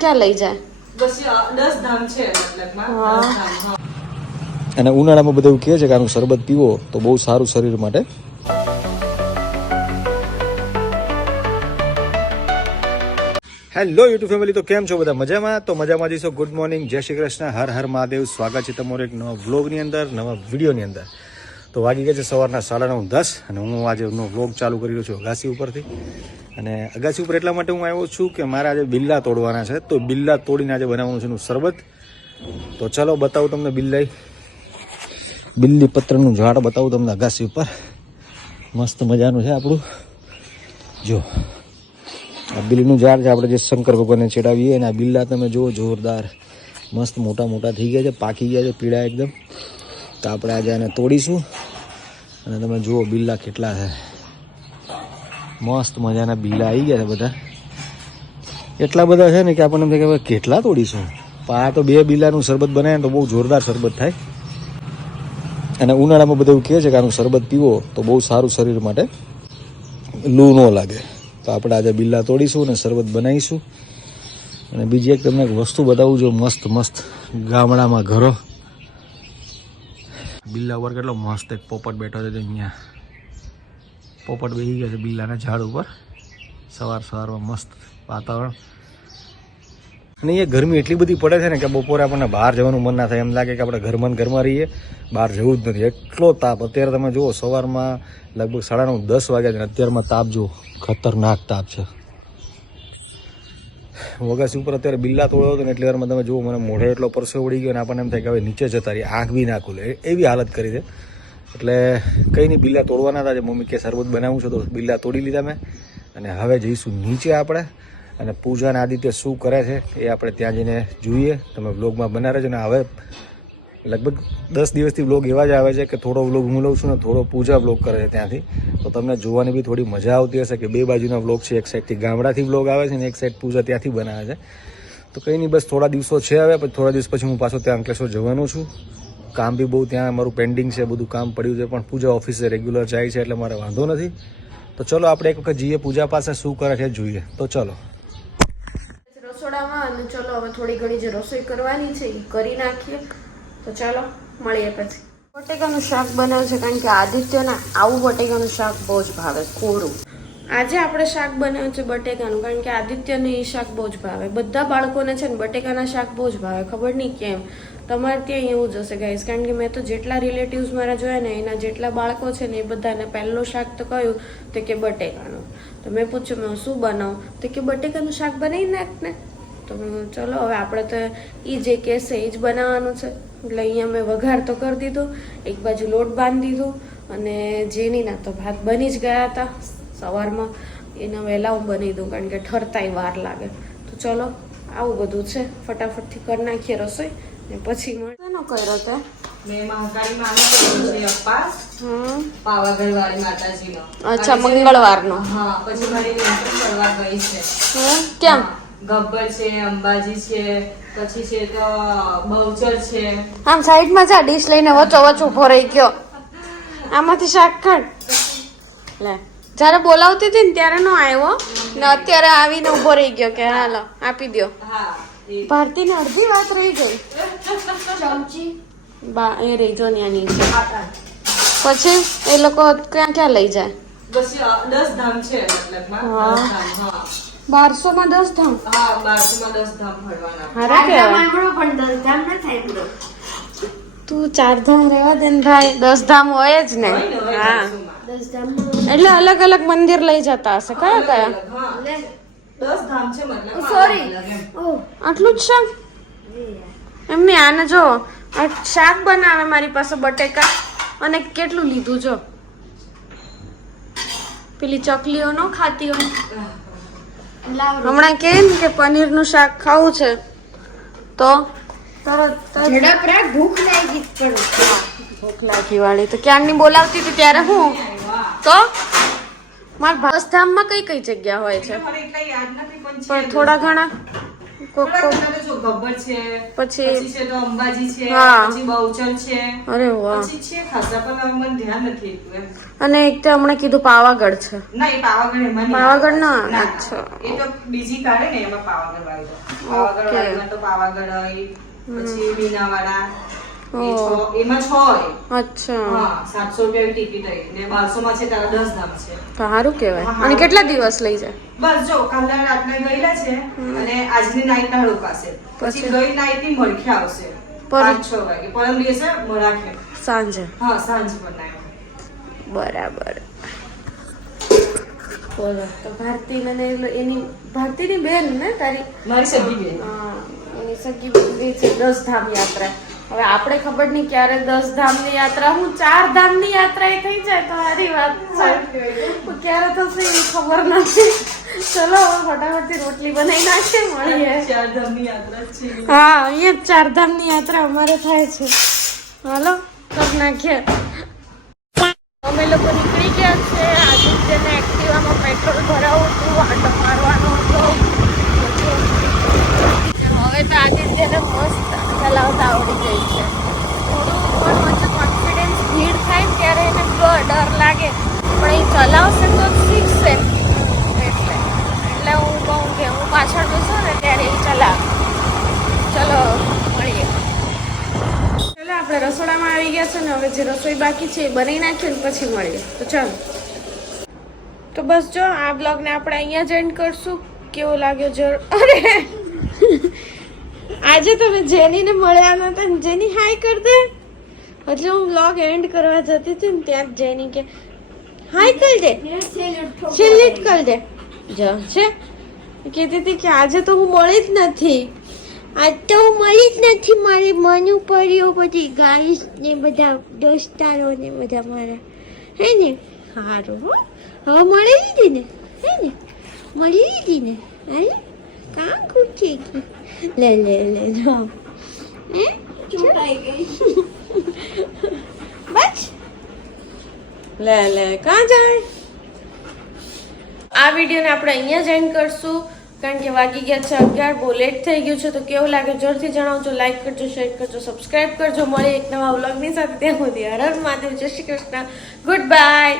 ક્યાં લઈ જાય? બસ 10 ધામ છે મતલબમાં 10 ધામ. હા. અને ઉનાળામાં બધું કહે છે કે આનું શરબત પીવો તો બહુ સારું શરીર માટે. હેલો યુટ્યુબ ફેમિલી, તો કેમ છો બધા? મજામાં? તો મજામાં જઈશો. ગુડ મોર્નિંગ, જય શ્રી કૃષ્ણ, હર હર મહાદેવ. સ્વાગત છે તમારો એક નવા વ્લોગની અંદર, નવા વિડીયોની અંદર. તો વાગી ગયા છે સવારના 9:30 અને હું આજે વ્લોગ ચાલુ કરી રહ્યો છું અગાસી ઉપરથી. અને અગાસી ઉપર એટલા માટે હું આવ્યો છું કે મારે આજે બિલ્લા તોડવાના છે, તો બિલ્લા તોડીને આજે બનાવવાનું છે એનું શરબત. તો ચલો બતાવું તમને બિલ્લી પત્રનું ઝાડ બતાવું તમને અગાસી ઉપર. મસ્ત મજાનું છે આપણું. જો આ બિલ્લીનું ઝાડ છે, આપણે જે શંકર ભગવાનને ચડાવીએ. અને આ બિલ્લા તમે જુઓ, જોરદાર મસ્ત મોટા મોટા થઈ ગયા છે, પાકી ગયા છે, પીળા એકદમ. તો આપણે આજે આને તોડીશું. અને તમે જુઓ બિલ્લા કેટલા છે, મસ્ત મજાના બિલ્લા આવી ગયા છે બધા. એટલા બધા છે ને કે આપણને એમ થાય કે કેટલા તોડીશું. પણ આ તો 2 બિલ્લાનું શરબત બનાવે ને તો બહુ જોરદાર શરબત થાય. અને ઉનાળામાં બધું એવું કહે છે કે આનું શરબત પીવો તો બહુ સારું શરીર માટે, લૂ ન લાગે. તો આપણે આજે બિલ્લા તોડીશું અને શરબત બનાવીશું. અને બીજી એક તમને એક વસ્તુ બતાવું છું, મસ્ત મસ્ત ગામડામાં ઘરો. બિલ્લા ઉપર કેટલો મસ્ત એક પોપટ બેઠો છે. અહીંયા પોપટ બેસી ગયા છે બિલ્લાના ઝાડ ઉપર. સવારમાં મસ્ત વાતાવરણ. અને અહીંયા ગરમી એટલી બધી પડે છે ને કે બપોરે આપણને બહાર જવાનું મન ના થાય. એમ લાગે કે આપણે ઘરમાં રહીએ, બહાર જવું જ નથી, એટલો તાપ. અત્યારે તમે જુઓ સવારમાં લગભગ 9:30-10 વાગ્યા છે ને અત્યારમાં તાપ જુઓ, ખતરનાક તાપ છે. વગાસી ઉપર અત્યારે બિલ્લા તોડ્યો હતો ને એટલી વારમાં તમે જુઓ મને મોઢે એટલો પરસેવો વળી ગયો. અને આપણને એમ થાય કે હવે નીચે જતા રહીએ, આંખ બી ના ખુલે, એવી હાલત કરી દે. એટલે કંઈ નહીં, બિલ્લા તોડવાના હતા. મમ્મી કે શરબત બનાવું છે તો બિલ્લા તોડી લીધા મેં. અને હવે જઈશું નીચે આપણે. અને પૂજા અને આદિત્ય શું કરે છે એ આપણે ત્યાં જઈને જોઈએ. તમે વ્લોગમાં બના રહેજો. ને હવે લગભગ 10 દિવસથી વ્લોગ એવા જ આવે છે કે થોડો વ્લોગ હું લઉં છું ને થોડો પૂજા વ્લોગ કરે છે ત્યાંથી. તો તમને જોવાની બી થોડી મજા આવતી હશે કે 2 બાજુના વ્લોગ છે. એક સાઈડથી ગામડાથી વ્લોગ આવે છે ને એક સાઈડ પૂજા ત્યાંથી બનાવે છે. તો કંઈ નહીં, બસ થોડા દિવસો છે હવે. પછી થોડા દિવસ પછી હું પાછો ત્યાં અંકલેશ્વર જવાનો છું. કામ બી બહુ ત્યાં મારું પેન્ડિંગ છે, બધું કામ પડ્યું છે. પણ પૂજા ઓફિસે રેગ્યુલર જાય છે એટલે મારે વાંધો નથી. તો ચલો આપણે એક વખત જઈએ પૂજા પાસે, શું કરે છે જોઈએ. તો ચલો રસોડામાં. અને ચલો હવે થોડી ઘણી જે રસોઈ કરવાની છે એ કરી નાખીએ. તો ચાલો મળીએ પછી. બટેકાનું શાક બનાવે છે કારણ કે આદિત્યને આવું બટેકાનું શાક બહુ જ ભાવે, કોરું. આજે આપણે શાક બનાવ્યું છે બટેકાનું કારણ કે આદિત્યને એ શાક બહુ જ ભાવે. બધા બાળકોને છે ને બટેકાના શાક બહુ જ ભાવે, ખબર નહીં કેમ. તમારે ત્યાં એવું જ હશે ગાઈસ, કારણ કે મેં તો જેટલા રિલેટિવ્સ મારા જોયા ને એના જેટલા બાળકો છે ને એ બધાને પહેલું શાક તો કહ્યું તો કે બટેકાનું. તો મેં પૂછ્યું મેં શું બનાવું, તો કે બટેકાનું શાક બનાવી નાખ ને. તો ચલો હવે આપણે તો એ જે કહેશે એ જ બનાવવાનું છે. એટલે અહીંયા મેં વઘાર તો કરી દીધો, એક બાજુ લોટ બાંધી દીધો. અને જેનીના તો ભાત બની જ ગયા હતા સવારમાં, એના વહેલા હું બની દઉં કારણ કે ઠરતાય વાર લાગે. તો ચલો આવું બધું છે, ફટાફટથી કરી નાખીએ રસોઈ ને પછી મળે. કર્યો તે મેં મહાકાળી માનો છે અપાસ. પાવાગઢ વાળી માતાજીનો. અચ્છા, મંગળવારનો. હા, પછી મારી બેન કરવા ગઈ છે. કેમ? ગબ્બર છે, અંબાજી છે, પછી છે તો બહુચર છે. આમ સાઈડમાં જા, ડીશ લઈને વચ્ચો વચ્ચ ઉભો રહી ગયો. આમાંથી શાક ખાડ લે. જયારે બોલાવતી હતી ને ત્યારે નો આવ્યો ને અત્યારે આવીને ઉભો રહી ગયો કે હાલો આપી દો. ભારતી ને અડધી વાત રહી ગઈ. ચમચી બા એ રહી જો ત્યાં નીચે. પછી એ લોકો ક્યાં લઈ જાય? બસ 10 ધામ છે મતલબમાં 10 ધામ. હા, 1200 માં 10 ધામ. હા, 1200 માં 10 ધામ ફરવાના. હારા કેવાય. પણ 10 ધામ ન થાય પૂરો. તું 4 ધામ રહેવા દે ને ભાઈ, 10 ધામ હોય જ ને. હા, 10 ધામ એટલે અલગ અલગ મંદિર લઈ જતા હશે. કયા કયા? 10 ધામ છે મતલબ. સોરી, આટલું જ છે એમને. આને જો આ શાક બનાવે મારી પાસે બટેકા, અને કેટલું લીધું જો. પેલી ચકલીઓ નો ખાતી હોય. હમણાં કે પનીરનું શાક ખાવું છે તો તરત ઝડપ રાખ, ભૂખ લાગી. ભૂખ લાગી વાળી તો ક્યારની બોલાવતી હતી ત્યારે હું તો મારા 10 ધામમાં કઈ કઈ જગ્યા હોય છે પણ થોડા ઘણા કોક કોક જો ગબ્બર છે, પછી પછી છે તો અંબાજી છે, હા. પછી બહુચર છે, અરે વાહ. પછી છે ખાસા પણ મને ધ્યાન નથી એટલું એમ. અને એક તો હમણાં કીધું પાવાગઢ છે. ના એ પાવાગઢ એમાં નહીં પાવાગઢ ના? આવે. ના, અચ્છા. એ તો બીજી કાઢે ને એમાં પાવાગઢ વાળી તો. પાવાગઢ ઓકે. વાળીમાં તો પાવાગઢ હોય, પછી મીનાવાડા, એ ઓહ. એમાં 6 હોય. અચ્છા, હા, 700 રૂપિયા ટિકિટ હોય ને 1200 માં છે તારા 10 ધામ છે. સારું કહેવાય. હા, અને કેટલા દિવસ લઈ જાય? બસ જો કાલે રાતના ગયેલા છે અને આજની નાઈટ ના રોકાશે. પછી ગઈ નાઈટ ની મળખે આવશે. પર- 5-6 વાગે. પરમ દિવસે મળાખે. સાંજે. હા, સાંજ પર ના બરાબર. બોલો તો ભારતી મને એની ભારતીની બેન ને તારી મારી સગી બેન. હા, એની સગી બેન છે 10 ધામ યાત્રા. હવે આપણે ખબર નહીં ક્યારે 10 ધામની યાત્રા, હું 4 ધામની યાત્રા એ થઈ જાય તો સારી વાત છે. પણ ક્યારે થશે એ ખબર નથી. ચલો હવે ફટાફટથી રોટલી બનાવી નાખીએ, મળીએ. 4 ધામની યાત્રા છે. હા, અહીંયા 4 ધામની યાત્રા અમારે થાય છે. હાલો કરી નાખીએ. અમે લોકો નીકળી ગયા છે. આદિત્યને એક્ટિવામાં પેટ્રોલ ભરાવું હતું, આટો મારવાનો હતો. હવે તો આદિત્યને મસ્ત ચલાવતા આવડી ગઈ છે. થોડું પણ વચ્ચે કોન્ફિડન્સ ભીડ થાય ને ત્યારે એને ડર લાગે, પણ એ ચલાવશે તો શીખશે. એટલે હું કહું કે હું પાછળ બેસું ને ત્યારે એ ચલાવે. ચલો મળીએ. ચાલો આપણે રસોડામાં આવી ગયા છે ને હવે જે રસોઈ બાકી છે એ બનાવી નાખીએ ને પછી મળીએ. તો ચાલો. તો બસ જો આ બ્લોગને આપણે અહીંયા જ એન્ડ કરશું. કેવો લાગ્યો જરૂર. અરે આજે તમે જેનીને મળ્યા નતા ને જેની હાય કર દે. એટલે હું બ્લોગ એન્ડ કરવા જતી હતી ને ત્યાં જ જેની કે હાય કરી દે, સેલ્યુટ કરી દે. જો છે કહેતી હતી કે આજે તો હું મળી જ નથી. આજ તો હું મળી જ નથી. મારી મન પડ્યો બધી ગાઈસ ને બધા દોસ્તારો ને બધા મારા. હે ને સારું હો. હવે મળી લીધી ને? હે ને મળી લીધી ને? હાલે કામ ખૂટી ગઈ. લે લે લે જો હે ચૂટાઈ ગઈ. બસ લે લે કાં જાય. આ વિડીયોને આપણે અહીંયા જ એન્ડ કરશું કારણ કે વાગી ગયા છે 11. બહુ લેટ થઈ ગયું છે. તો કેવું લાગે જરૂરથી જણાવજો. લાઈક કરજો, શેર કરજો, સબસ્ક્રાઇબ કરજો. મળીએ એક નવા વ્લોગની સાથે. ત્યાં સુધી હર હર મહાદેવ. જય શ્રી કૃષ્ણ. Good bye.